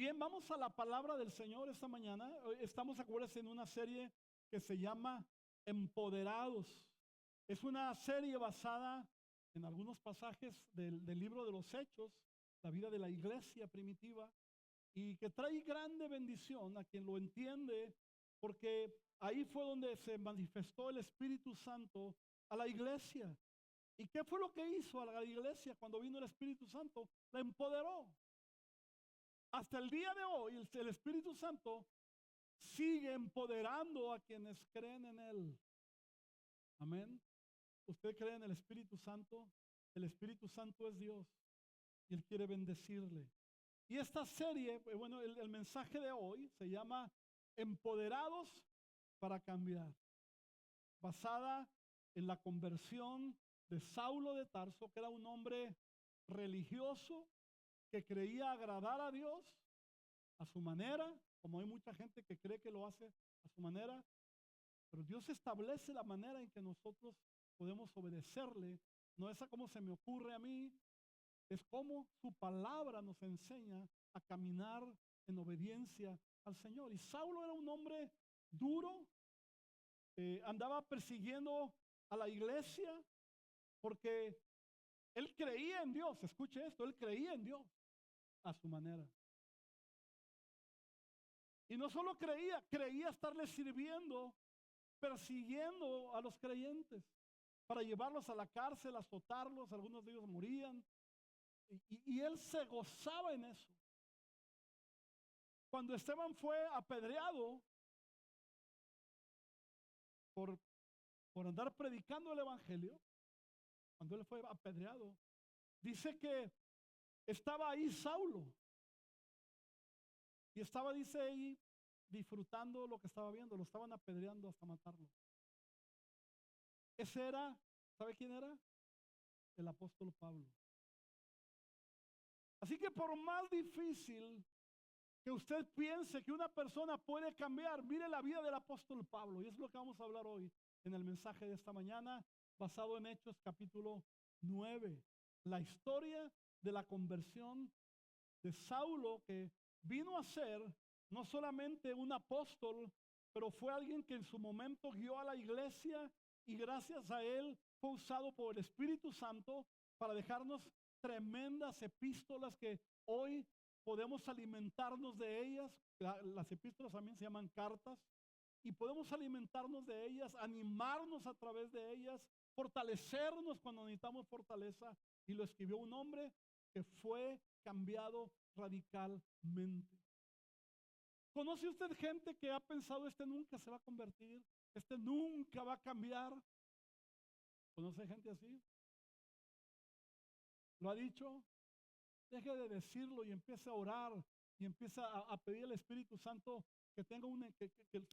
Bien, vamos a la palabra del Señor esta mañana. Hoy estamos, acuérdense, en una serie que se llama Empoderados. Es una serie basada en algunos pasajes del libro de los Hechos, la vida de la iglesia primitiva, y que trae grande bendición a quien lo entiende, porque ahí fue donde se manifestó el Espíritu Santo a la iglesia. ¿Y qué fue lo que hizo a la iglesia cuando vino el Espíritu Santo? La empoderó. Hasta el día de hoy, el Espíritu Santo sigue empoderando a quienes creen en Él. Amén. ¿Usted cree en el Espíritu Santo? El Espíritu Santo es Dios y Él quiere bendecirle. Y esta serie, bueno, el mensaje de hoy se llama Empoderados para cambiar, basada en la conversión de Saulo de Tarso, que era un hombre religioso que creía agradar a Dios a su manera, como hay mucha gente que cree que lo hace a su manera, pero Dios establece la manera en que nosotros podemos obedecerle. No es a como se me ocurre a mí, es como su palabra nos enseña a caminar en obediencia al Señor. Y Saulo era un hombre duro, andaba persiguiendo a la iglesia porque él creía en Dios. Escuche esto, él creía en Dios a su manera. Y no solo creía, creía estarle sirviendo, persiguiendo a los creyentes para llevarlos a la cárcel, azotarlos, algunos de ellos morían. Y él se gozaba en eso. Cuando Esteban fue apedreado por, por andar predicando el evangelio, cuando él fue apedreado, dice que estaba ahí Saulo. Y estaba, dice ahí, disfrutando lo que estaba viendo. Lo estaban apedreando hasta matarlo. Ese era, ¿sabe quién era? El apóstol Pablo. Así que por más difícil que usted piense que una persona puede cambiar, mire la vida del apóstol Pablo. Y es lo que vamos a hablar hoy en el mensaje de esta mañana, basado en Hechos capítulo 9. La historia de la conversión de Saulo, que vino a ser no solamente un apóstol, pero fue alguien que en su momento guió a la iglesia y gracias a él fue usado por el Espíritu Santo para dejarnos tremendas epístolas que hoy podemos alimentarnos de ellas. Las epístolas también se llaman cartas y podemos alimentarnos de ellas, animarnos a través de ellas, fortalecernos cuando necesitamos fortaleza. Y lo escribió un hombre que fue cambiado radicalmente. ¿Conoce usted gente que ha pensado este nunca se va a convertir? Este nunca va a cambiar. ¿Conoce gente así? ¿Lo ha dicho? Deje de decirlo y empiece a orar y empieza a pedir al Espíritu Santo que tenga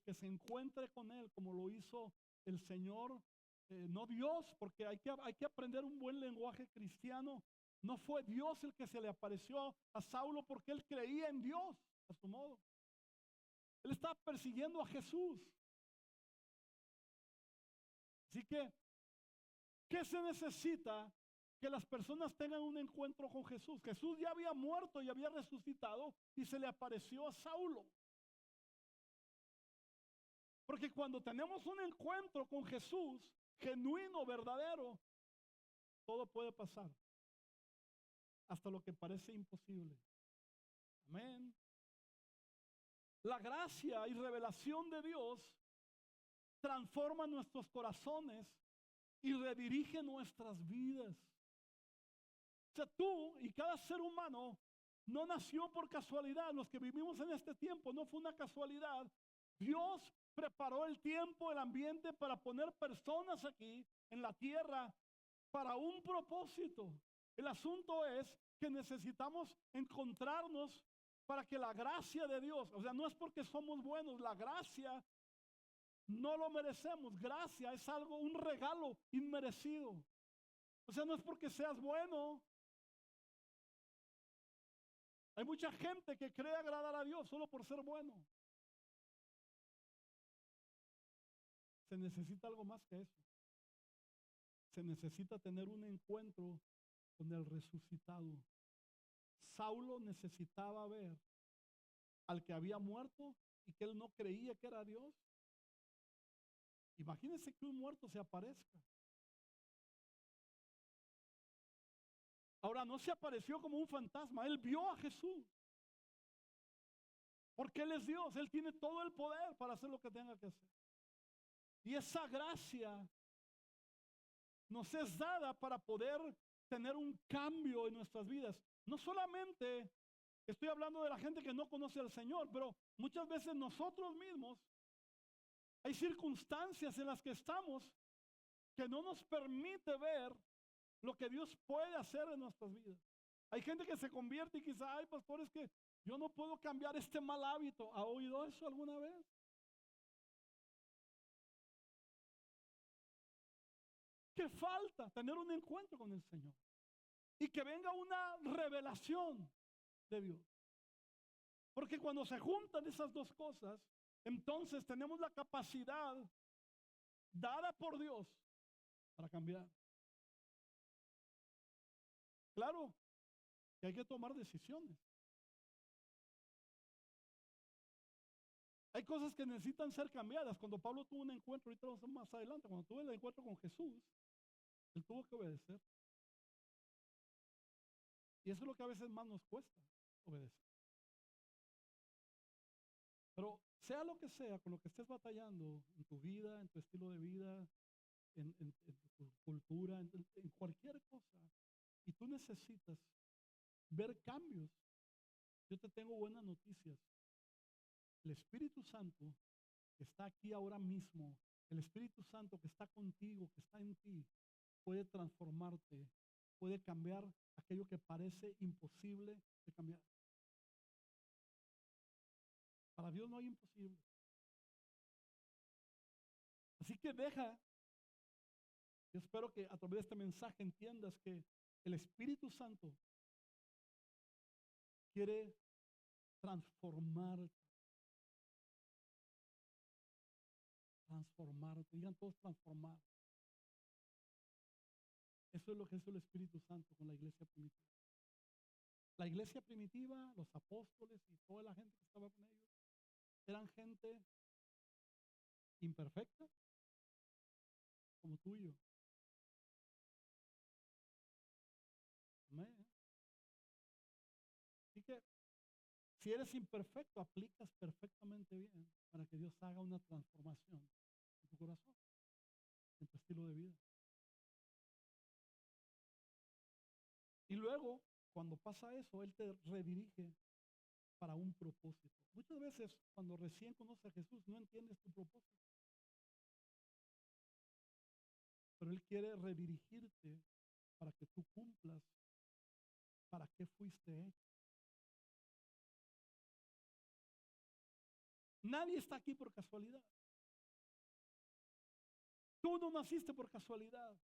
que se encuentre con él como lo hizo el Señor, no Dios, porque hay que aprender un buen lenguaje cristiano. No fue Dios el que se le apareció a Saulo porque él creía en Dios a su modo. Él estaba persiguiendo a Jesús. Así que, ¿qué se necesita? Que las personas tengan un encuentro con Jesús. Jesús ya había muerto y había resucitado y se le apareció a Saulo. Porque cuando tenemos un encuentro con Jesús, genuino, verdadero, todo puede pasar. Hasta lo que parece imposible. Amén. La gracia y revelación de Dios transforma nuestros corazones y redirige nuestras vidas. O sea, tú y cada ser humano no nació por casualidad. Los que vivimos en este tiempo no fue una casualidad. Dios preparó el tiempo, el ambiente para poner personas aquí en la tierra para un propósito. El asunto es que necesitamos encontrarnos para que la gracia de Dios, o sea, no es porque somos buenos, la gracia no lo merecemos. Gracia es algo, un regalo inmerecido. O sea, no es porque seas bueno. Hay mucha gente que cree agradar a Dios solo por ser bueno. Se necesita algo más que eso. Se necesita tener un encuentro con el resucitado. Saulo necesitaba ver al que había muerto y que él no creía que era Dios. Imagínense que un muerto se aparezca. Ahora, no se apareció como un fantasma, él vio a Jesús. Porque Él es Dios, Él tiene todo el poder para hacer lo que tenga que hacer. Y esa gracia nos es dada para poder tener un cambio en nuestras vidas. No solamente estoy hablando de la gente que no conoce al Señor, pero muchas veces nosotros mismos, hay circunstancias en las que estamos que no nos permite ver lo que Dios puede hacer en nuestras vidas. Hay gente que se convierte y quizá, ay, pastor, es que yo no puedo cambiar este mal hábito. ¿Ha oído eso alguna vez? Que falta tener un encuentro con el Señor y que venga una revelación de Dios. Porque cuando se juntan esas dos cosas, entonces tenemos la capacidad dada por Dios para cambiar. Claro que hay que tomar decisiones. Hay cosas que necesitan ser cambiadas. Cuando Pablo tuvo un encuentro, ahorita vamos a ver más adelante, cuando tuvo el encuentro con Jesús, él tuvo que obedecer. Y eso es lo que a veces más nos cuesta, obedecer. Pero sea lo que sea, con lo que estés batallando en tu vida, en tu estilo de vida, en tu cultura, en cualquier cosa, y tú necesitas ver cambios, yo te tengo buenas noticias. El Espíritu Santo que está aquí ahora mismo, el Espíritu Santo que está contigo, que está en ti, puede transformarte, puede cambiar aquello que parece imposible de cambiar. Para Dios no hay imposible. Así que yo espero que a través de este mensaje entiendas que el Espíritu Santo quiere transformarte. Transformarte, digan todos transformar. Eso es lo que hizo el Espíritu Santo con la iglesia primitiva. La iglesia primitiva, los apóstoles y toda la gente que estaba con ellos, eran gente imperfecta, como tú y yo. Amén. Así que si eres imperfecto, aplicas perfectamente bien para que Dios haga una transformación en tu corazón, en tu estilo de vida. Y luego, cuando pasa eso, Él te redirige para un propósito. Muchas veces, cuando recién conoces a Jesús, no entiendes tu propósito. Pero Él quiere redirigirte para que tú cumplas para qué fuiste hecho. Nadie está aquí por casualidad. Tú no naciste por casualidad.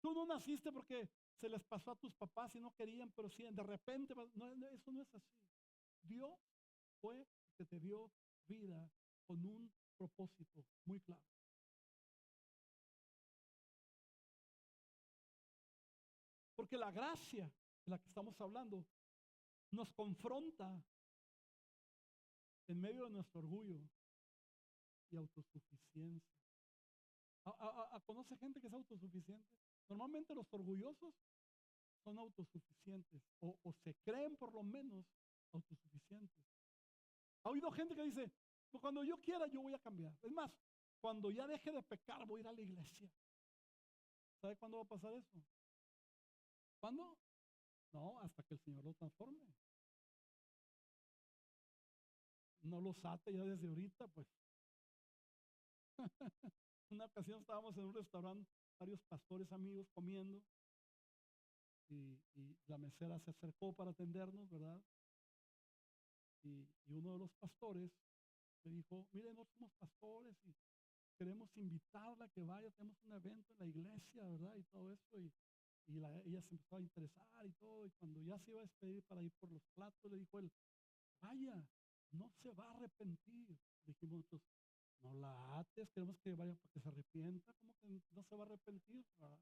Tú no naciste porque se les pasó a tus papás y no querían, pero sí, de repente, eso no es así. Dios fue el que te dio vida con un propósito muy claro. Porque la gracia de la que estamos hablando nos confronta en medio de nuestro orgullo y autosuficiencia. ¿Conoce gente que es autosuficiente? Normalmente los orgullosos son autosuficientes o se creen por lo menos autosuficientes. ¿Ha oído gente que dice, pues cuando yo quiera yo voy a cambiar? Es más, cuando ya deje de pecar voy a ir a la iglesia. ¿Sabe cuándo va a pasar eso? ¿Cuándo? No, hasta que el Señor lo transforme. No los ate ya desde ahorita, pues. Una ocasión estábamos en un restaurante, varios pastores amigos comiendo, y la mesera se acercó para atendernos, ¿verdad? Y uno de los pastores me dijo, mire, no somos pastores y queremos invitarla a que vaya, tenemos un evento en la iglesia, ¿verdad? Y todo eso, ella se empezó a interesar y todo, y cuando ya se iba a despedir para ir por los platos, le dijo él, vaya, no se va a arrepentir. Dijimos nosotros, no la ates, queremos que vaya para que se arrepienta, ¿cómo que no se va a arrepentir? ¿Verdad?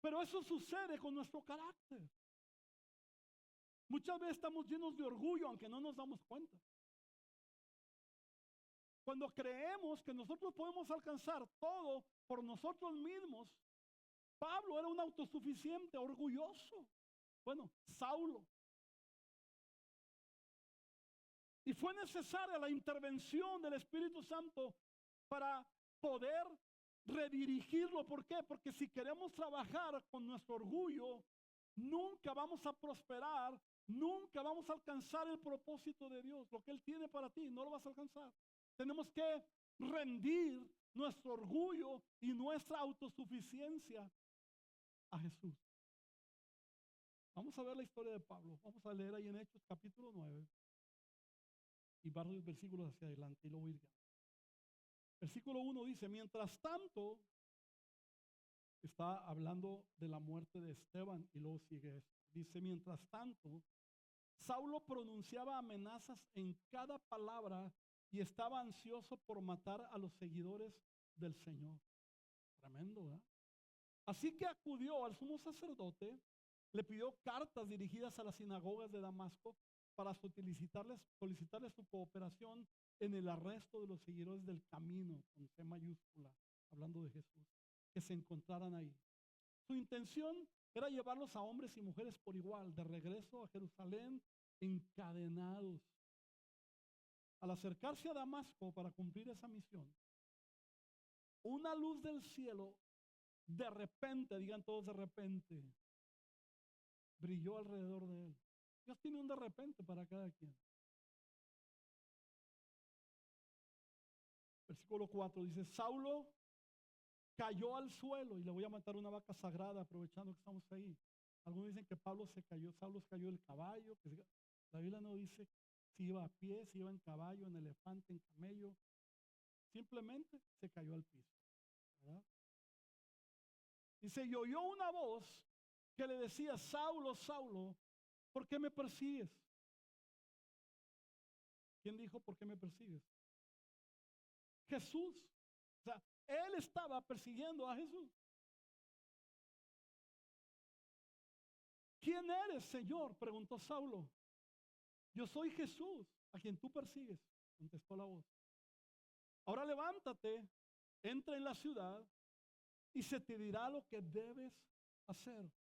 Pero eso sucede con nuestro carácter. Muchas veces estamos llenos de orgullo, aunque no nos damos cuenta. Cuando creemos que nosotros podemos alcanzar todo por nosotros mismos, Pablo era un autosuficiente, orgulloso. Bueno, Saulo. Y fue necesaria la intervención del Espíritu Santo para poder redirigirlo. ¿Por qué? Porque si queremos trabajar con nuestro orgullo, nunca vamos a prosperar, nunca vamos a alcanzar el propósito de Dios. Lo que Él tiene para ti, no lo vas a alcanzar. Tenemos que rendir nuestro orgullo y nuestra autosuficiencia a Jesús. Vamos a ver la historia de Pablo. Vamos a leer ahí en Hechos capítulo 9 y varios versículos hacia adelante y luego ir. Versículo 1 dice: mientras tanto, está hablando de la muerte de Esteban y luego sigue esto. Dice: mientras tanto, Saulo pronunciaba amenazas en cada palabra y estaba ansioso por matar a los seguidores del Señor. Tremendo, ¿verdad? Así que acudió al sumo sacerdote, le pidió cartas dirigidas a las sinagogas de Damasco para solicitarles su cooperación en el arresto de los seguidores del camino, con C mayúscula, hablando de Jesús, que se encontraran ahí. Su intención era llevarlos a hombres y mujeres por igual, de regreso a Jerusalén, encadenados. Al acercarse a Damasco para cumplir esa misión, una luz del cielo, de repente, digan todos de repente, brilló alrededor de él. Dios tiene un de repente para cada quien. Versículo 4 dice: Saulo cayó al suelo, y le voy a matar una vaca sagrada aprovechando que estamos ahí. Algunos dicen que Saulo se cayó del caballo. La Biblia no dice si iba a pie, si iba en caballo, en elefante, en camello. Simplemente se cayó al piso, ¿verdad? Dice: y oyó una voz que le decía: Saulo, Saulo, ¿por qué me persigues? ¿Quién dijo por qué me persigues? Jesús. O sea, él estaba persiguiendo a Jesús. ¿Quién eres, Señor?, preguntó Saulo. Yo soy Jesús, a quien tú persigues, contestó la voz. Ahora levántate, entra en la ciudad y se te dirá lo que debes hacer.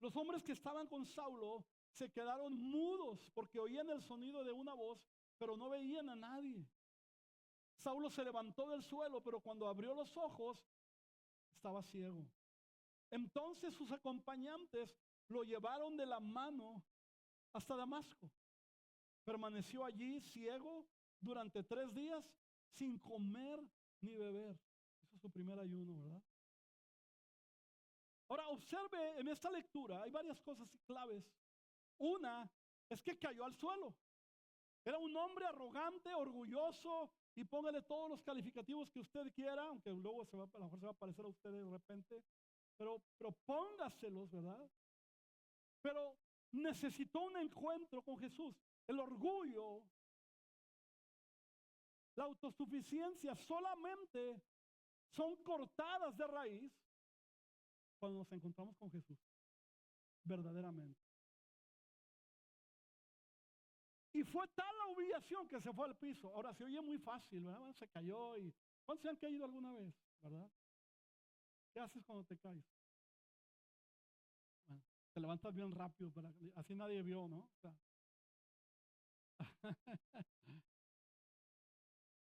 Los hombres que estaban con Saulo se quedaron mudos porque oían el sonido de una voz, pero no veían a nadie. Saulo se levantó del suelo, pero cuando abrió los ojos, estaba ciego. Entonces sus acompañantes lo llevaron de la mano hasta Damasco. Permaneció allí ciego durante 3 días sin comer ni beber. Ese es su primer ayuno, ¿verdad? Ahora observe en esta lectura, hay varias cosas claves. Una es que cayó al suelo. Era un hombre arrogante, orgulloso, y póngale todos los calificativos que usted quiera, aunque luego a lo mejor se va a parecer a usted de repente, pero póngaselos, ¿verdad? Pero necesitó un encuentro con Jesús. El orgullo, la autosuficiencia solamente son cortadas de raíz cuando nos encontramos con Jesús, verdaderamente. Y fue tal la humillación que se fue al piso. Ahora se oye muy fácil, ¿verdad? Se cayó. Y ¿cuántos se han caído alguna vez, verdad? ¿Qué haces cuando te caes? Bueno, te levantas bien rápido, así nadie vio, ¿no? O sea.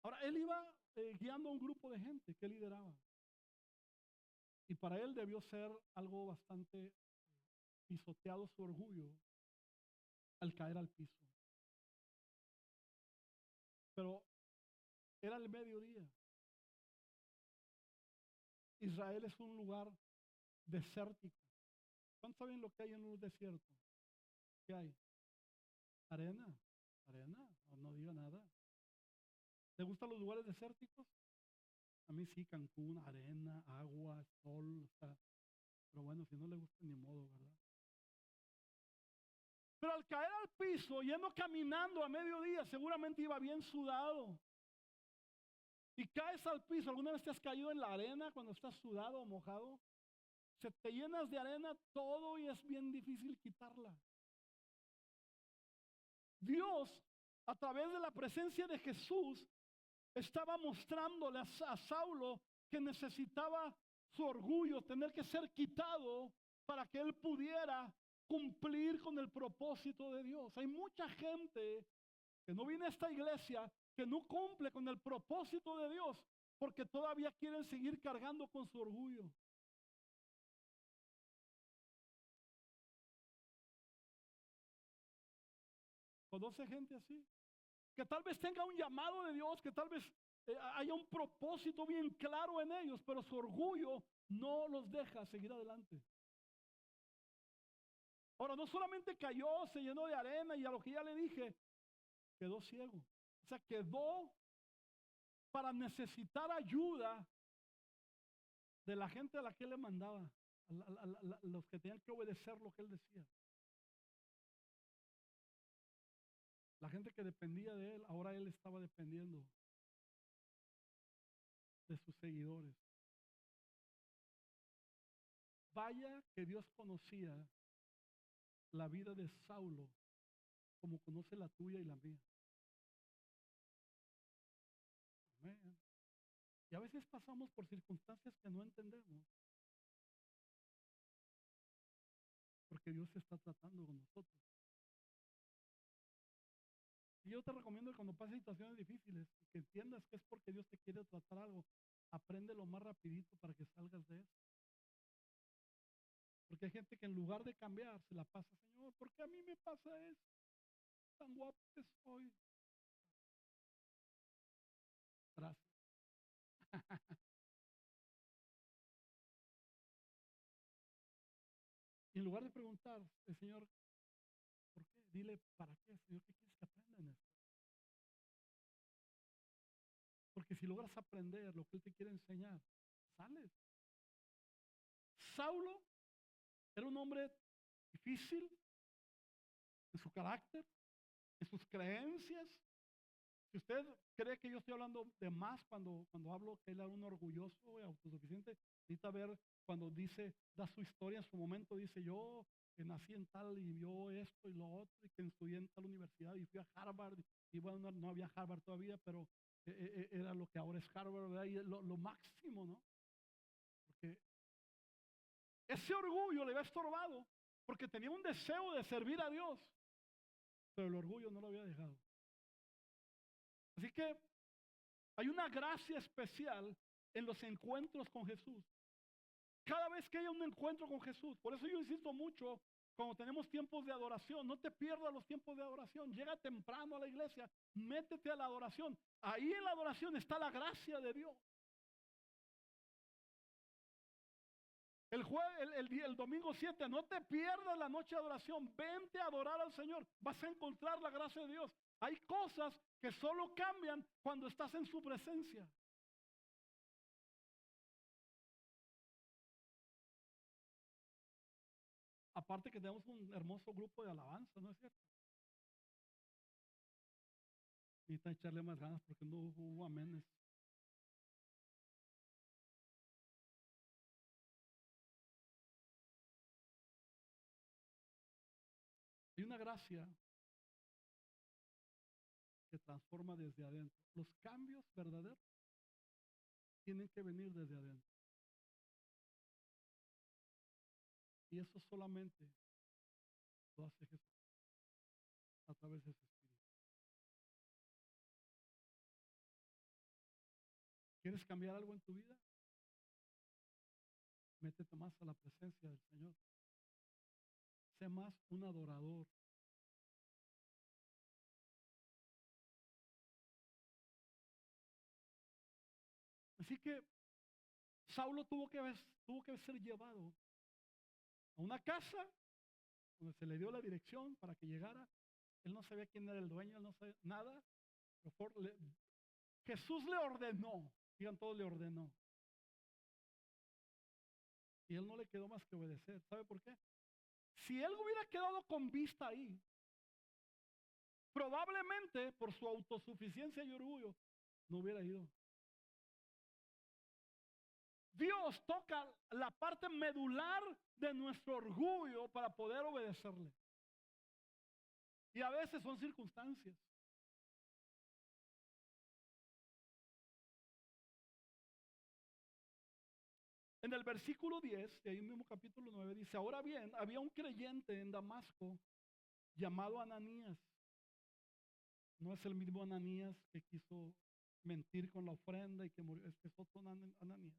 Ahora, él iba guiando a un grupo de gente que lideraba. Y para él debió ser algo bastante pisoteado su orgullo al caer al piso. Pero era el mediodía. Israel es un lugar desértico. ¿Cuántos saben lo que hay en un desierto? ¿Qué hay? Arena. Arena. No diga nada. ¿Te gustan los lugares desérticos? A mí sí, Cancún, arena, agua, sol. O sea, pero bueno, si no le gusta, ni modo, ¿verdad? Pero al caer al piso, yendo caminando a mediodía, seguramente iba bien sudado. Y caes al piso. ¿Alguna vez te has caído en la arena cuando estás sudado o mojado? Se te llenas de arena todo y es bien difícil quitarla. Dios, a través de la presencia de Jesús, estaba mostrándole a Saulo que necesitaba su orgullo, tener que ser quitado para que él pudiera cumplir con el propósito de Dios. Hay mucha gente que no viene a esta iglesia, que no cumple con el propósito de Dios, porque todavía quieren seguir cargando con su orgullo. ¿Conoce gente así? Que tal vez tenga un llamado de Dios, que tal vez haya un propósito bien claro en ellos, pero su orgullo no los deja seguir adelante. Ahora, no solamente cayó, se llenó de arena y a lo que ya le dije, quedó ciego. O sea, quedó para necesitar ayuda de la gente a la que él le mandaba, los que tenían que obedecer lo que él decía. La gente que dependía de él, ahora él estaba dependiendo de sus seguidores. Vaya que Dios conocía la vida de Saulo como conoce la tuya y la mía. Amén. Y a veces pasamos por circunstancias que no entendemos, porque Dios está tratando con nosotros. Y yo te recomiendo que cuando pases situaciones difíciles, que entiendas que es porque Dios te quiere tratar algo, aprende lo más rapidito para que salgas de eso. Porque hay gente que en lugar de cambiar, se la pasa, Señor, ¿por qué a mí me pasa eso? Tan guapo que soy. Gracias. Y en lugar de preguntar, el Señor, ¿por qué? Dile, ¿para qué, Señor? ¿Qué quieres que aprenda en esto? Porque si logras aprender lo que Él te quiere enseñar, sales. Saulo era un hombre difícil en su carácter, en sus creencias. Si usted cree que yo estoy hablando de más cuando hablo que él era un orgulloso y autosuficiente, necesita ver cuando dice, da su historia en su momento, dice yo que nací en tal y yo esto y lo otro, y que estudié en tal universidad y fui a Harvard, y bueno, no había Harvard todavía, pero era lo que ahora es Harvard, ¿verdad? Y lo máximo, ¿no? Porque ese orgullo le había estorbado, porque tenía un deseo de servir a Dios, pero el orgullo no lo había dejado. Así que hay una gracia especial en los encuentros con Jesús. Cada vez que haya un encuentro con Jesús, por eso yo insisto mucho cuando tenemos tiempos de adoración, no te pierdas los tiempos de adoración, llega temprano a la iglesia, métete a la adoración. Ahí en la adoración está la gracia de Dios. El domingo 7, no te pierdas la noche de adoración, vente a adorar al Señor, vas a encontrar la gracia de Dios. Hay cosas que solo cambian cuando estás en su presencia. Aparte que tenemos un hermoso grupo de alabanza, ¿no es cierto? Necesitan echarle más ganas porque no hubo amenes. Hay una gracia que transforma desde adentro. Los cambios verdaderos tienen que venir desde adentro. Y eso solamente lo hace Jesús a través de su Espíritu. ¿Quieres cambiar algo en tu vida? Métete más a la presencia del Señor. Sé más un adorador. Así que Saulo tuvo que ser llevado a una casa donde se le dio la dirección para que llegara. Él no sabía quién era el dueño, él no sabía nada. Jesús le ordenó, digan todos, le ordenó. Y él no le quedó más que obedecer. ¿Sabe por qué? Si él hubiera quedado con vista ahí, probablemente por su autosuficiencia y orgullo, no hubiera ido. Dios toca la parte medular de nuestro orgullo para poder obedecerle. Y a veces son circunstancias. En el versículo 10 de ahí mismo capítulo 9 dice, ahora bien, había un creyente en Damasco llamado Ananías. No es el mismo Ananías que quiso mentir con la ofrenda y que murió, este es otro Ananías.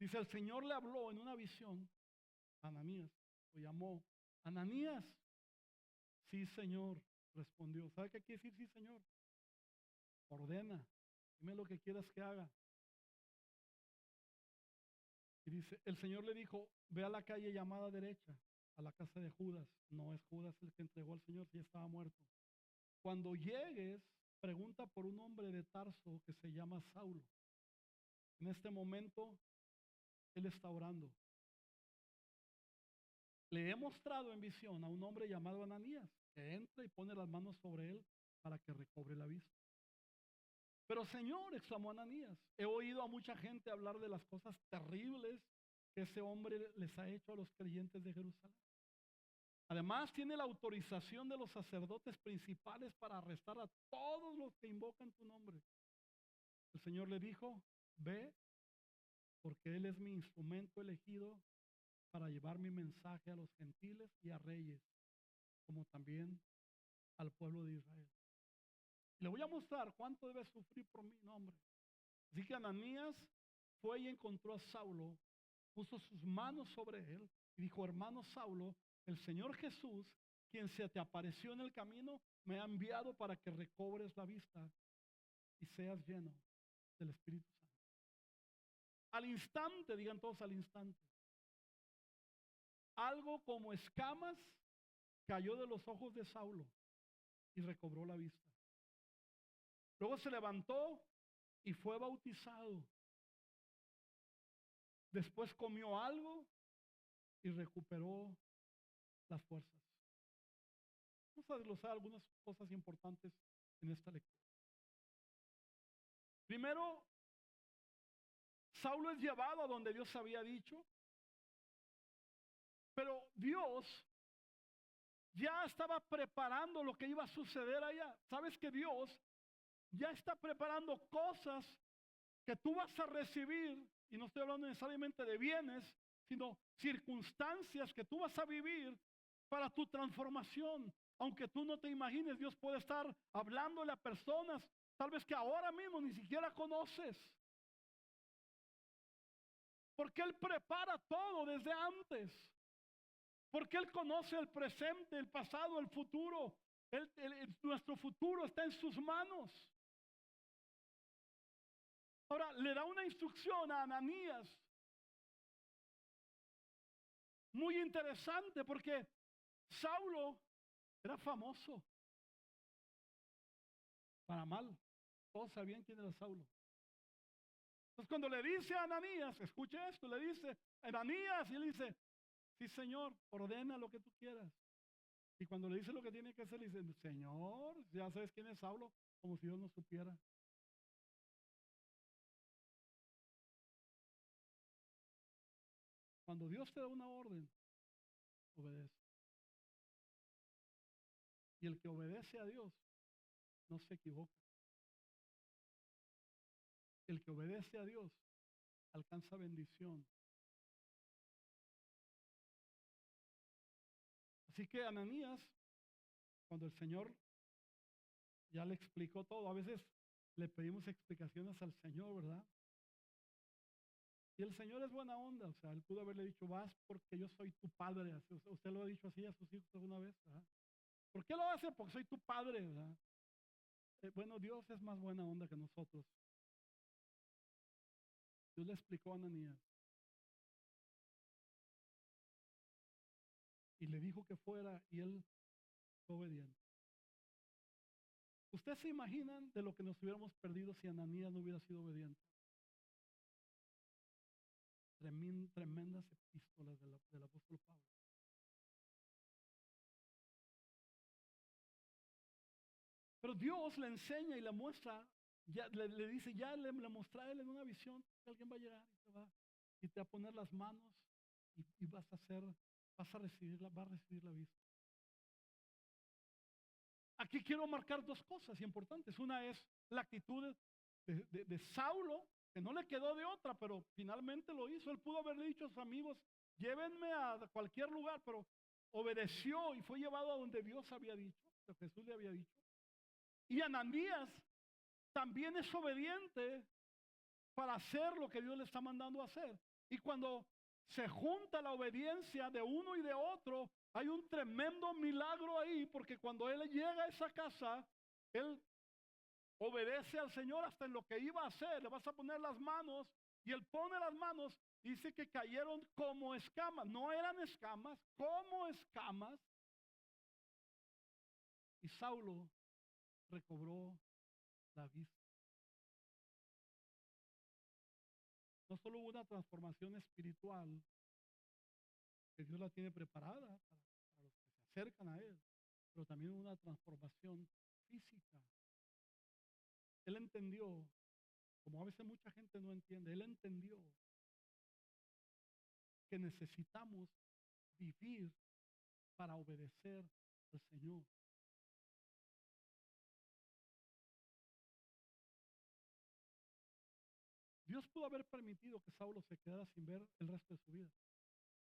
Dice, el Señor le habló en una visión a Ananías, lo llamó, Ananías. Sí, Señor, respondió. ¿Sabe qué quiere decir sí, Señor? Ordena, dime lo que quieras que haga. Y dice, el Señor le dijo, ve a la calle llamada derecha, a la casa de Judas. No es Judas el que entregó al Señor, si estaba muerto. Cuando llegues, pregunta por un hombre de Tarso que se llama Saulo. En este momento, él está orando. Le he mostrado en visión a un hombre llamado Ananías, que entra y pone las manos sobre él para que recobre la vista. Pero Señor, exclamó Ananías, he oído a mucha gente hablar de las cosas terribles que ese hombre les ha hecho a los creyentes de Jerusalén. Además, tiene la autorización de los sacerdotes principales para arrestar a todos los que invocan tu nombre. El Señor le dijo, ve, porque Él es mi instrumento elegido para llevar mi mensaje a los gentiles y a reyes, como también al pueblo de Israel. Le voy a mostrar cuánto debe sufrir por mi nombre. Así que Ananías fue y encontró a Saulo, puso sus manos sobre él y dijo, hermano Saulo, el Señor Jesús, quien se te apareció en el camino, me ha enviado para que recobres la vista y seas lleno del Espíritu Santo. Al instante, digan todos al instante, algo como escamas cayó de los ojos de Saulo y recobró la vista. Luego se levantó y fue bautizado. Después comió algo y recuperó las fuerzas. Vamos a desglosar algunas cosas importantes en esta lectura. Primero, Saulo es llevado a donde Dios había dicho, pero Dios ya estaba preparando lo que iba a suceder allá. ¿Sabes que Dios ya está preparando cosas que tú vas a recibir? Y no estoy hablando necesariamente de bienes, sino circunstancias que tú vas a vivir para tu transformación. Aunque tú no te imagines, Dios puede estar hablándole a personas, tal vez que ahora mismo ni siquiera conoces. Porque Él prepara todo desde antes. Porque Él conoce el presente, el pasado, el futuro. Nuestro futuro está en sus manos. Ahora, le da una instrucción a Ananías. Muy interesante porque Saulo era famoso. Para mal. Todos sabían quién era Saulo. Entonces cuando le dice a Ananías, escuche esto, le dice Ananías y él dice, sí Señor, ordena lo que tú quieras. Y cuando le dice lo que tiene que hacer, le dice, Señor, ya sabes quién es Saulo, como si Dios no supiera. Cuando Dios te da una orden, obedece. Y el que obedece a Dios no se equivoca. El que obedece a Dios alcanza bendición. Así que Ananías, cuando el Señor ya le explicó todo, a veces le pedimos explicaciones al Señor, ¿verdad? Y el Señor es buena onda, o sea, Él pudo haberle dicho, vas porque yo soy tu padre. Usted lo ha dicho así a sus hijos alguna vez, ¿verdad? ¿Por qué lo hace? Porque soy tu padre, ¿verdad? Bueno, Dios es más buena onda que nosotros. Dios le explicó a Ananías y le dijo que fuera y él fue obediente. ¿Ustedes se imaginan de lo que nos hubiéramos perdido si Ananías no hubiera sido obediente? Tremendas epístolas del apóstol Pablo. Pero Dios le enseña y le muestra, ya le dice, ya le mostré a él en una visión que alguien va a llegar y te va a poner las manos y vas a recibir la vista. Aquí quiero marcar dos cosas importantes. Una es la actitud de Saulo, que no le quedó de otra, pero finalmente lo hizo. Él pudo haberle dicho a sus amigos, llévenme a cualquier lugar, pero obedeció y fue llevado a donde Dios había dicho, lo que Jesús le había dicho. Y Ananías también es obediente para hacer lo que Dios le está mandando a hacer. Y cuando se junta la obediencia de uno y de otro, hay un tremendo milagro ahí, porque cuando él llega a esa casa, él obedece al Señor hasta en lo que iba a hacer. Le vas a poner las manos, y él pone las manos, dice que cayeron como escamas. No eran escamas, como escamas. Y Saulo recobró la vista. No solo hubo una transformación espiritual, que Dios la tiene preparada para los que se acercan a Él, pero también hubo una transformación física. Él entendió, como a veces mucha gente no entiende, él entendió que necesitamos vivir para obedecer al Señor. Dios pudo haber permitido que Saulo se quedara sin ver el resto de su vida.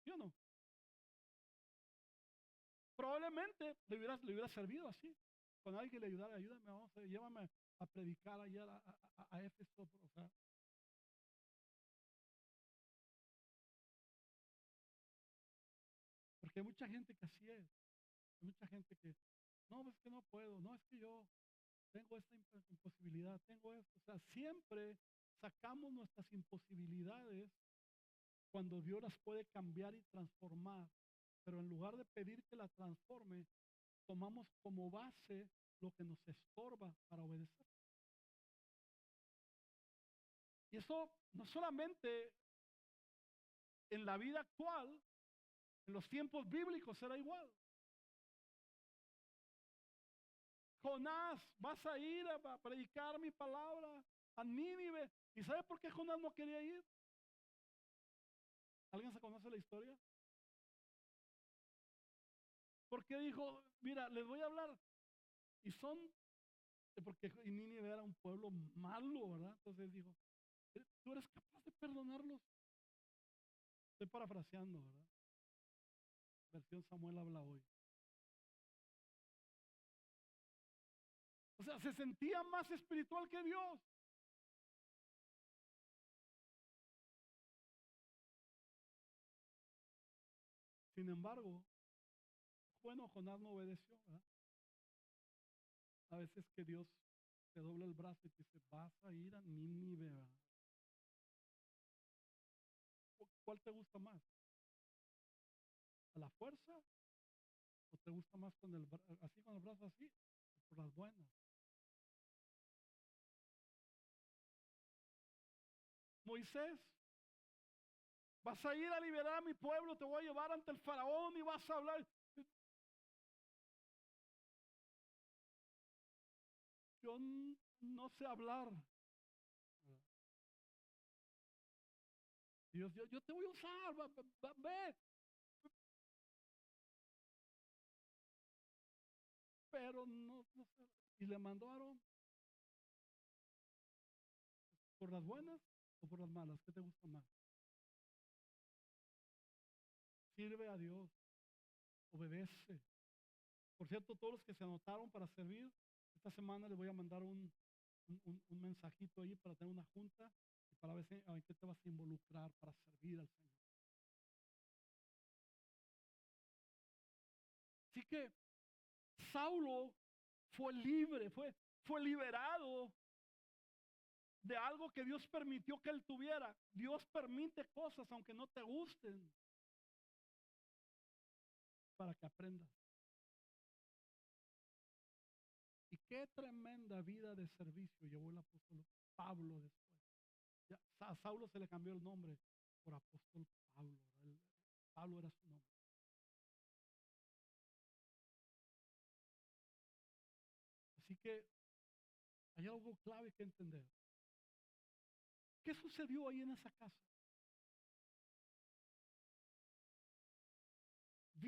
¿Sí o no? Probablemente le hubiera servido así. Con alguien que le ayudara, ayúdame, llévame a predicar allá a Éfeso. O sea, porque hay mucha gente que así es. Hay mucha gente que, no, es que no puedo, no, es que yo tengo esta imposibilidad, tengo esto. O sea, siempre sacamos nuestras imposibilidades cuando Dios las puede cambiar y transformar. Pero en lugar de pedir que la transforme, tomamos como base lo que nos estorba para obedecer. Y eso no solamente en la vida actual, en los tiempos bíblicos era igual. Jonás, vas a ir a predicar mi palabra a Nínive. ¿Y sabe por qué Jonás no quería ir? ¿Alguien se conoce la historia? Porque dijo, mira, les voy a hablar. Y son, porque Nínive era un pueblo malo, ¿verdad? Entonces dijo, ¿tú eres capaz de perdonarlos? Estoy parafraseando, ¿verdad? Versión Samuel habla hoy. O sea, se sentía más espiritual que Dios. Sin embargo, bueno, Jonás no obedeció, ¿verdad? A veces que Dios te dobla el brazo y te dice, vas a ir a Nínive, ¿verdad? ¿Cuál te gusta más? ¿A la fuerza? ¿O te gusta más con así con el brazo así? ¿O por las buenas? Moisés, vas a ir a liberar a mi pueblo, te voy a llevar ante el faraón y vas a hablar. Yo no sé hablar. Dios, yo te voy a usar, ve. Pero no sé. Y le mandó a Aarón, ¿por las buenas o por las malas? ¿Qué te gusta más? Sirve a Dios, obedece. Por cierto, todos los que se anotaron para servir, esta semana les voy a mandar un mensajito ahí para tener una junta y para ver en qué te vas a involucrar para servir al Señor. Así que Saulo fue libre, fue liberado de algo que Dios permitió que él tuviera. Dios permite cosas aunque no te gusten para que aprendas. Y qué tremenda vida de servicio llevó el apóstol Pablo después. Ya, a Saulo se le cambió el nombre por apóstol Pablo. Pablo era su nombre. Así que hay algo clave que entender. ¿Qué sucedió ahí en esa casa?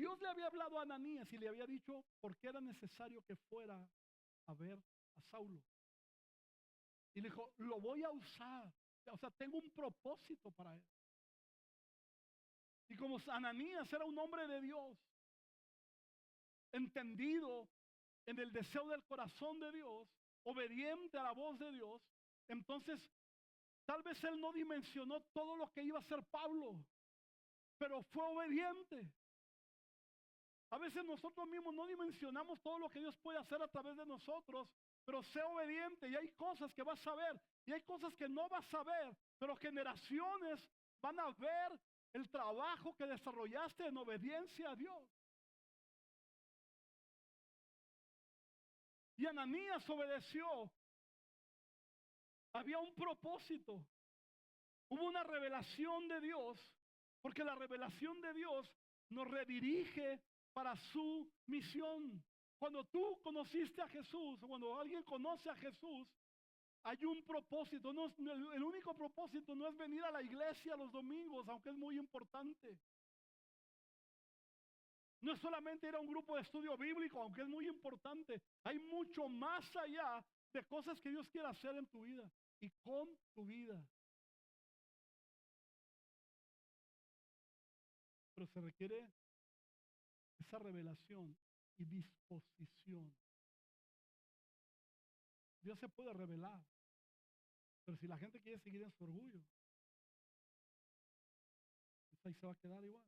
Dios le había hablado a Ananías y le había dicho por qué era necesario que fuera a ver a Saulo. Y le dijo, lo voy a usar. O sea, tengo un propósito para él. Y como Ananías era un hombre de Dios, entendido en el deseo del corazón de Dios, obediente a la voz de Dios, entonces tal vez él no dimensionó todo lo que iba a hacer Pablo, pero fue obediente. A veces nosotros mismos no dimensionamos todo lo que Dios puede hacer a través de nosotros, pero sé obediente y hay cosas que vas a ver y hay cosas que no vas a ver, pero generaciones van a ver el trabajo que desarrollaste en obediencia a Dios. Y Ananías obedeció. Había un propósito. Hubo una revelación de Dios, porque la revelación de Dios nos redirige para su misión. Cuando tú conociste a Jesús, o cuando alguien conoce a Jesús, hay un propósito. El único propósito no es venir a la iglesia los domingos, aunque es muy importante. No es solamente ir a un grupo de estudio bíblico, aunque es muy importante. Hay mucho más allá de cosas que Dios quiere hacer en tu vida y con tu vida. Pero se requiere esa revelación y disposición. Dios se puede revelar, pero si la gente quiere seguir en su orgullo, pues ahí se va a quedar igual.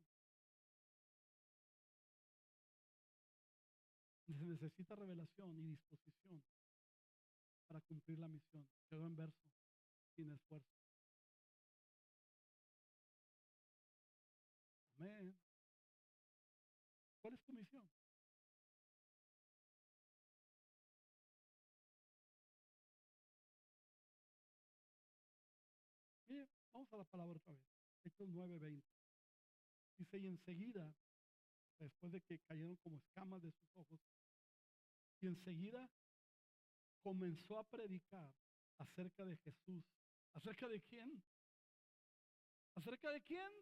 Se necesita revelación y disposición para cumplir la misión. Quedó en verso, sin esfuerzo. Amén. ¿Cuál es tu misión? Mire, vamos a la palabra otra vez. Hechos 9:20. Dice, y enseguida, después de que cayeron como escamas de sus ojos, y enseguida comenzó a predicar acerca de Jesús. ¿Acerca de quién? ¿Acerca de quién?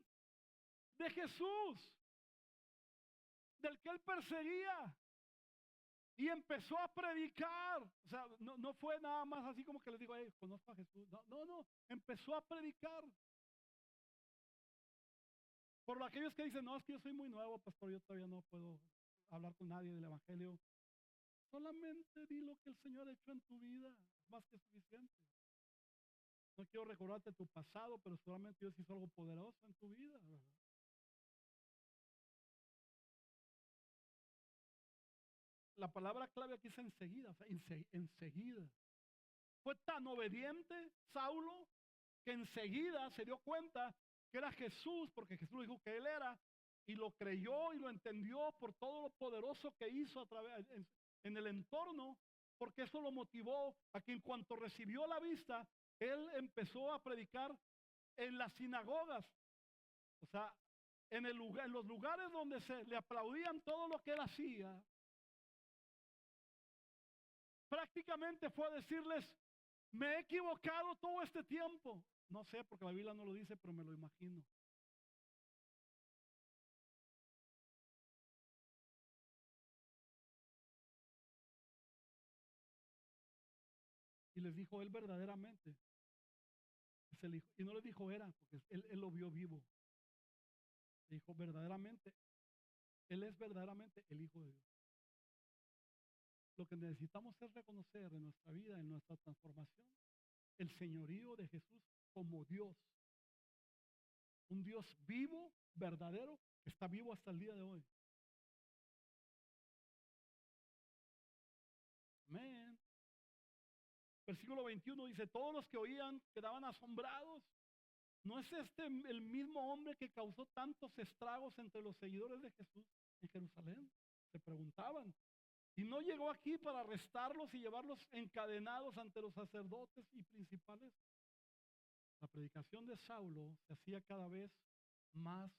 De Jesús, del que él perseguía. Y empezó a predicar. O sea, no fue nada más así como que les digo, hey, conozco a Jesús. No. Empezó a predicar. Por aquellos que dicen, no, es que yo soy muy nuevo, pastor, yo todavía no puedo hablar con nadie del Evangelio. Solamente di lo que el Señor ha hecho en tu vida, más que suficiente. No quiero recordarte tu pasado, pero solamente Dios hizo algo poderoso en tu vida, ¿verdad? La palabra clave aquí es enseguida, o sea, enseguida. Fue tan obediente Saulo que enseguida se dio cuenta que era Jesús, porque Jesús le dijo que él era, y lo creyó y lo entendió por todo lo poderoso que hizo a través en el entorno, porque eso lo motivó a que en cuanto recibió la vista, él empezó a predicar en las sinagogas, o sea, en los lugares donde se le aplaudían todo lo que él hacía. Prácticamente fue a decirles, me he equivocado todo este tiempo. No sé, porque la Biblia no lo dice, pero me lo imagino. Y les dijo, él verdaderamente es el hijo. Y no les dijo era, porque él lo vio vivo. Le dijo, verdaderamente, él es verdaderamente el Hijo de Dios. Lo que necesitamos es reconocer en nuestra vida, en nuestra transformación, el señorío de Jesús como Dios. Un Dios vivo, verdadero, que está vivo hasta el día de hoy. Amén. Versículo 21 dice, todos los que oían quedaban asombrados. ¿No es este el mismo hombre que causó tantos estragos entre los seguidores de Jesús en Jerusalén? Se preguntaban. Y no llegó aquí para arrestarlos y llevarlos encadenados ante los sacerdotes y principales. La predicación de Saulo se hacía cada vez más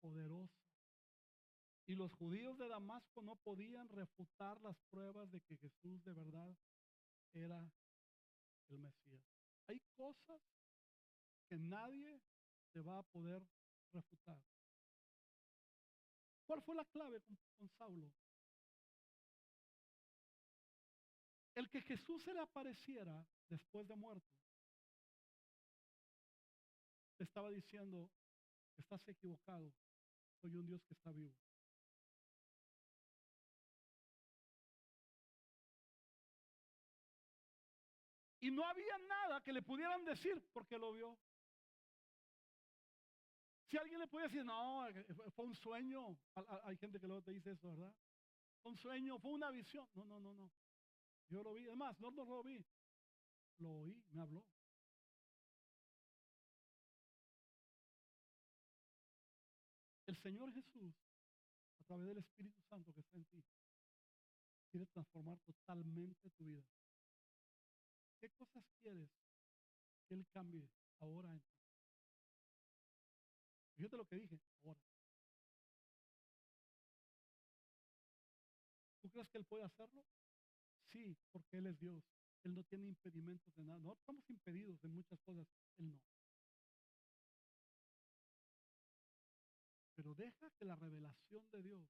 poderosa. Y los judíos de Damasco no podían refutar las pruebas de que Jesús de verdad era el Mesías. Hay cosas que nadie te va a poder refutar. ¿Cuál fue la clave con Saulo? El que Jesús se le apareciera después de muerto, le estaba diciendo, estás equivocado, soy un Dios que está vivo. Y no había nada que le pudieran decir porque lo vio. Si alguien le puede decir, no, fue un sueño. Hay gente que luego te dice eso, ¿verdad? Fue un sueño, fue una visión. No, no, no, no. Yo lo vi. Además, no lo vi. Lo oí, me habló. El Señor Jesús, a través del Espíritu Santo que está en ti, quiere transformar totalmente tu vida. ¿Qué cosas quieres que Él cambie ahora en ti? Fíjate lo que dije, ahora. ¿Tú crees que Él puede hacerlo? Sí, porque Él es Dios. Él no tiene impedimentos de nada. Nosotros estamos impedidos de muchas cosas. Él no. Pero deja que la revelación de Dios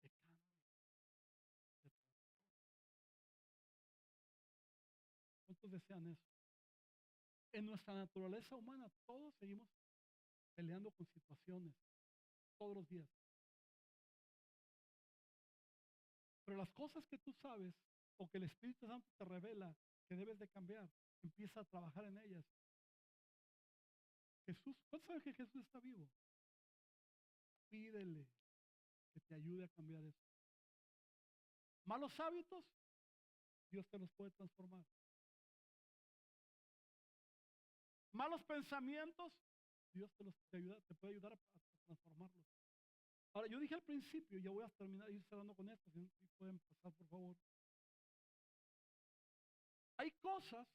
te cambie. ¿Cuántos desean eso? En nuestra naturaleza humana todos seguimos peleando con situaciones todos los días. Pero las cosas que tú sabes o que el Espíritu Santo te revela que debes de cambiar, empieza a trabajar en ellas. Jesús, ¿cuántos saben que Jesús está vivo? Pídele que te ayude a cambiar eso. Malos hábitos, Dios te los puede transformar. Malos pensamientos, Dios te puede ayudar a transformarlos. Ahora, yo dije al principio, ya voy a terminar, ir cerrando con esto, si pueden pasar por favor. Hay cosas,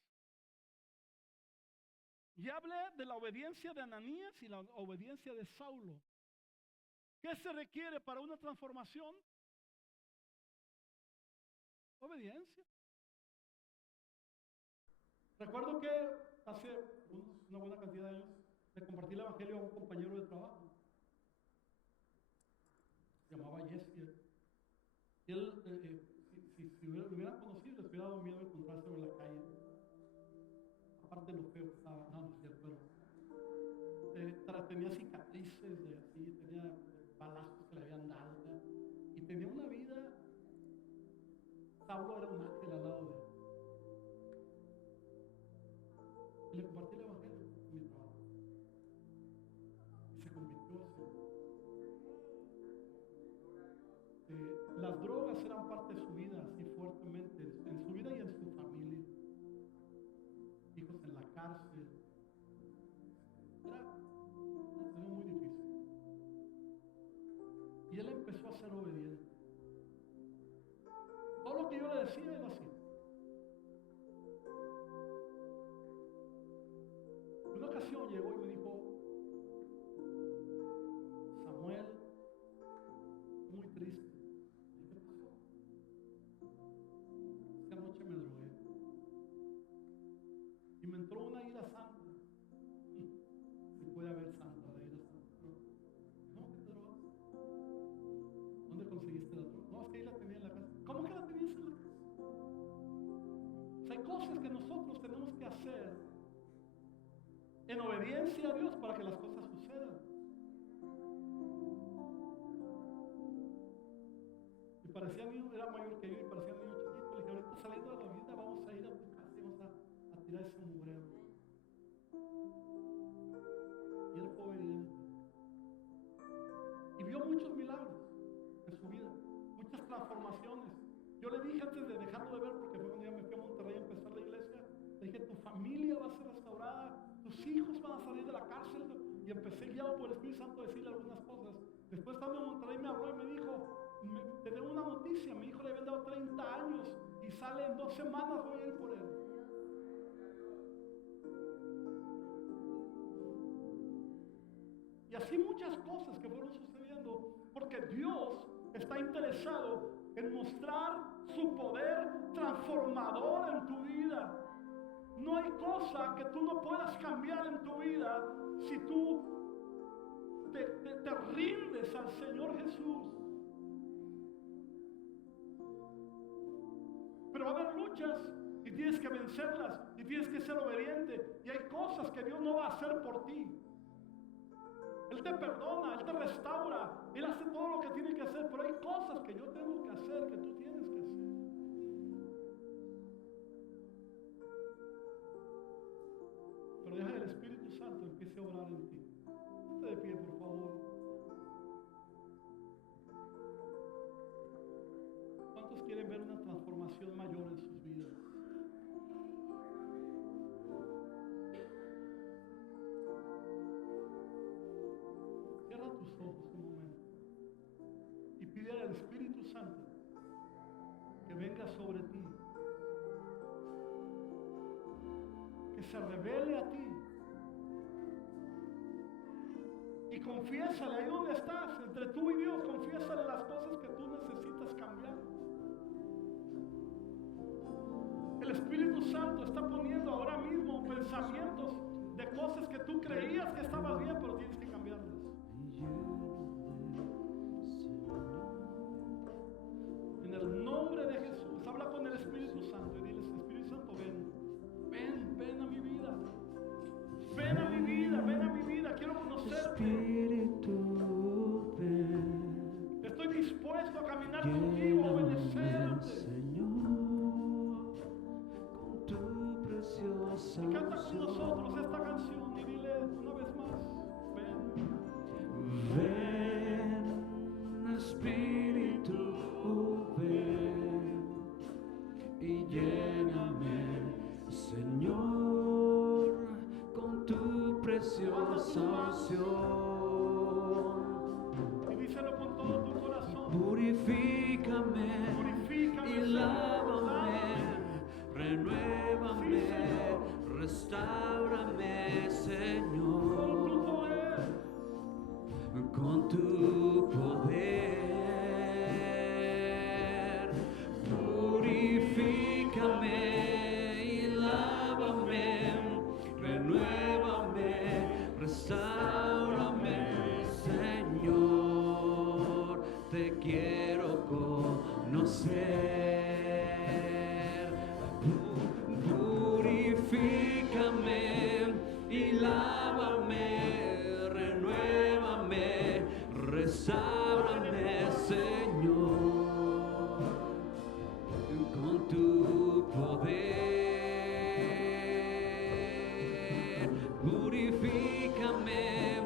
ya hablé de la obediencia de Ananías y la obediencia de Saulo. ¿Qué se requiere para una transformación? Obediencia. Recuerdo que hace una buena cantidad de años le compartí el evangelio a un compañero de trabajo. Se llamaba Jesse. Y él, si lo hubieran conocido, les hubiera dado miedo encontrárselo en la calle. Aparte de lo feo que estaba, no es cierto, pero tenía cicatrices de así, tenía balazos que le habían dado, ¿verdad? Y tenía una vida. Saulo era un ángel al lado de él. Y le compartí el evangelio en mi trabajo. Y se convirtió así. Las drogas eran parte de su vida, así fuertemente, en su vida y en su familia. Hijos en la cárcel. Era muy difícil. Y él empezó a ser obediente. Todo lo que yo le decía, él hacía. Una ocasión llegó y me dijo, Samuel, muy triste. ¿Qué pasó? Esta noche me drogué. Y me entró una ira santa. Si puede haber santa de ira santa. ¿Cómo que te drogas? ¿Dónde conseguiste la droga? No, es que ahí la tenía en la casa. ¿Cómo que la tenías en la casa? O sea, hay cosas que nosotros tenemos que hacer en obediencia a Dios para que las cosas sucedan. Y parecía niño, era mayor que yo y parecía niño chiquito. Le dije, ahorita saliendo de la vida vamos a ir a tu casa y vamos a tirar ese mugrero. Y él fue obediente. Y vio muchos milagros en su vida, muchas transformaciones. Yo le dije antes de dejarlo de ver, porque fue cuando ya me fui a Monterrey a empezar la iglesia, le dije, tu familia va a ser restaurada, tus hijos van a salir de la cárcel. Y empecé guiado por el Espíritu Santo a decirle algunas cosas. Después estando en Monterrey me habló y me dijo, te tengo una noticia, mi hijo le habían dado 30 años y sale en 2 semanas, voy a ir por él. Y así muchas cosas que fueron sucediendo, porque Dios está interesado en mostrar su poder transformador en tu vida. No hay cosa que tú no puedas cambiar en tu vida si tú te te rindes al Señor Jesús. Pero va a haber luchas y tienes que vencerlas y tienes que ser obediente. Y hay cosas que Dios no va a hacer por ti. Él te perdona, Él te restaura, Él hace todo lo que tiene que hacer, pero hay cosas que yo tengo que hacer, que tú tienes que hacer. Pero deja que el Espíritu Santo empiece a orar en ti. Ponte de pie, por favor. ¿Cuántos quieren ver una transformación mayor en sus vidas? Cierra tus ojos un momento y pide al Espíritu Santo que venga sobre ti, que se revele a ti y confiésale ahí donde estás, entre tú y Dios, confiésale las cosas que tú necesitas cambiar. El Espíritu Santo está poniendo ahora mismo pensamientos de cosas que tú creías que estabas bien, pero tienes que cambiarlas. En el nombre de Jesús, habla con el Espíritu Santo y diles: Espíritu Santo, ven a mi vida. Ven a mi vida, ven a mi vida, quiero conocerte. Espíritu, ven. Estoy dispuesto a caminar contigo, a obedecerte. Señor, con tu preciosa Y canta con unción. nosotros esta canción y dile una vez más: ven. Ven, Espíritu, ven y lléname, Señor, con tu preciosa unción. Y díselo con todo tu corazón. Purifícame Purifícame, y Señor, lávame, renuévame, Sí, Señor. restáurame, Con tu Señor, poder. con tu poder. Purifícame y lávame, renuévame, restáurame, Señor, te quiero conocer. Purifícame y lávame, renuévame, restáurame, Señor, con tu poder. Purifícame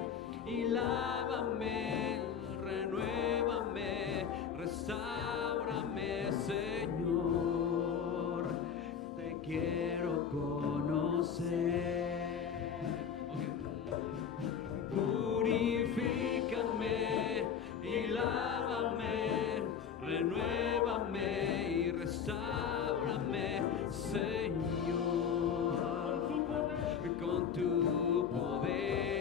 y lávame, renuévame, restáurame, Señor, te quiero conocer. Purifícame y lávame, renuévame y restáurame, Señor, con tu poder.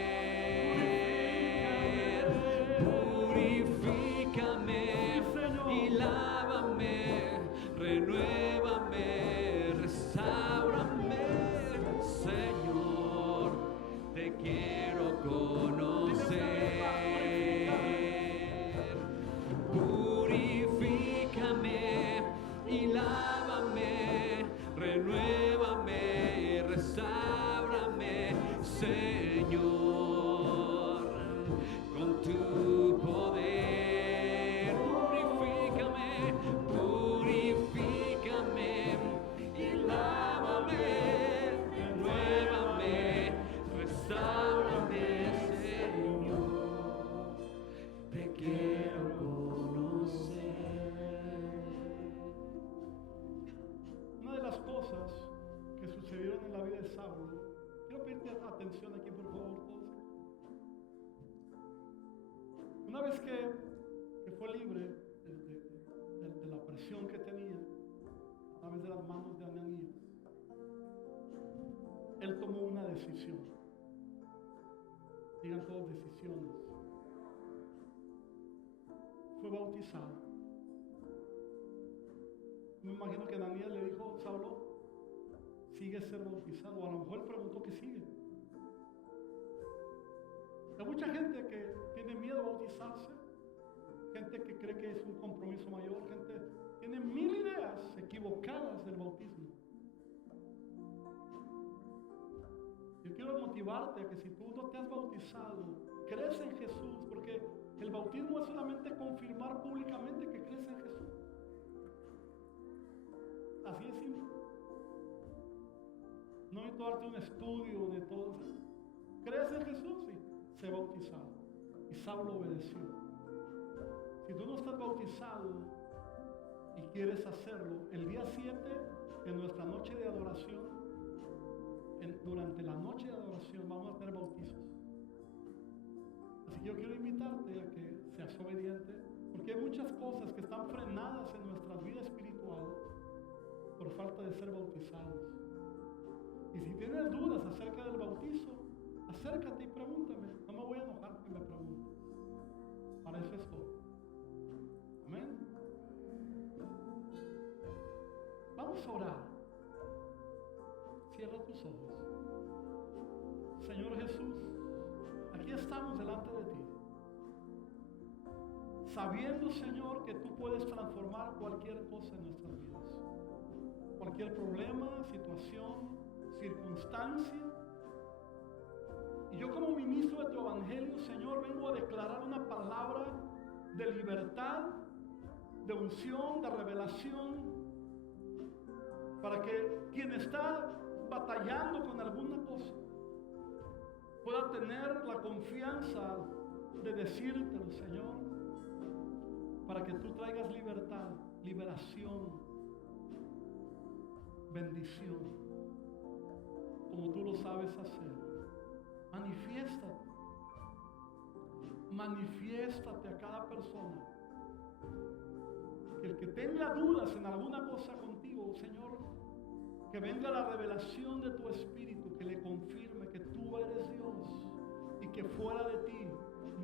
Purifícame y lávame, renuévame, restáurame, Señor, te quiero conocer. Purifícame y lávame, renuévame, restáurame, Señor, con tu poder. Purifícame, purifícame y lávame, renuévame, restáurame, Señor, te quiero conocer. Una de las cosas que sucedieron en la vida de Saulo, quiero pedirte atención aquí, por favor, todos. Una vez que fue libre de la presión que tenía a través de las manos de Ananías, él tomó una decisión. Digan todos: decisiones. Fue bautizado. Me imagino que Ananías le dijo: Saulo, sigue ser bautizado. O a lo mejor él preguntó: ¿qué sigue? Hay mucha gente que tiene bautizarse, gente que cree que es un compromiso mayor, gente tiene mil ideas equivocadas del bautismo. Yo quiero motivarte a que si tú no te has bautizado, crees en Jesús, porque el bautismo es solamente confirmar públicamente que crees en Jesús. Así es simple. No necesito darte un estudio de todo eso. ¿Crees en Jesús? Sí. Sé bautizado. Y Saulo obedeció. Si tú no estás bautizado y quieres hacerlo, el día 7 de nuestra noche de adoración, durante la noche de adoración vamos a tener bautizos. Así que yo quiero invitarte a que seas obediente, porque hay muchas cosas que están frenadas en nuestra vida espiritual por falta de ser bautizados. Y si tienes dudas acerca del bautizo, acércate y pregúntame. No me voy a enojar que me preguntes. Para eso estoy. Amén. Vamos a orar. Cierra tus ojos. Señor Jesús, aquí estamos delante de ti, sabiendo, Señor, que tú puedes transformar cualquier cosa en nuestras vidas, cualquier problema, situación, circunstancia. Y yo, como ministro de tu evangelio, Señor, vengo a declarar una palabra de libertad, de unción, de revelación, para que quien está batallando con alguna cosa pueda tener la confianza de decírtelo, Señor, para que tú traigas libertad, liberación, bendición, como tú lo sabes hacer. Manifiéstate a cada persona. Que el que tenga dudas en alguna cosa contigo, Señor, que venga la revelación de tu Espíritu, que le confirme que tú eres Dios y que fuera de ti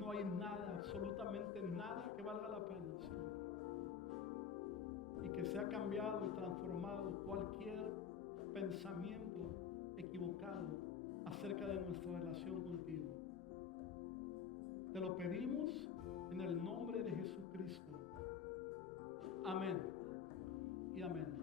no hay nada, absolutamente nada que valga la pena, Señor. Y que sea cambiado y transformado cualquier pensamiento equivocado acerca de nuestra relación contigo. Te lo pedimos en el nombre de Jesucristo. Amén y amén.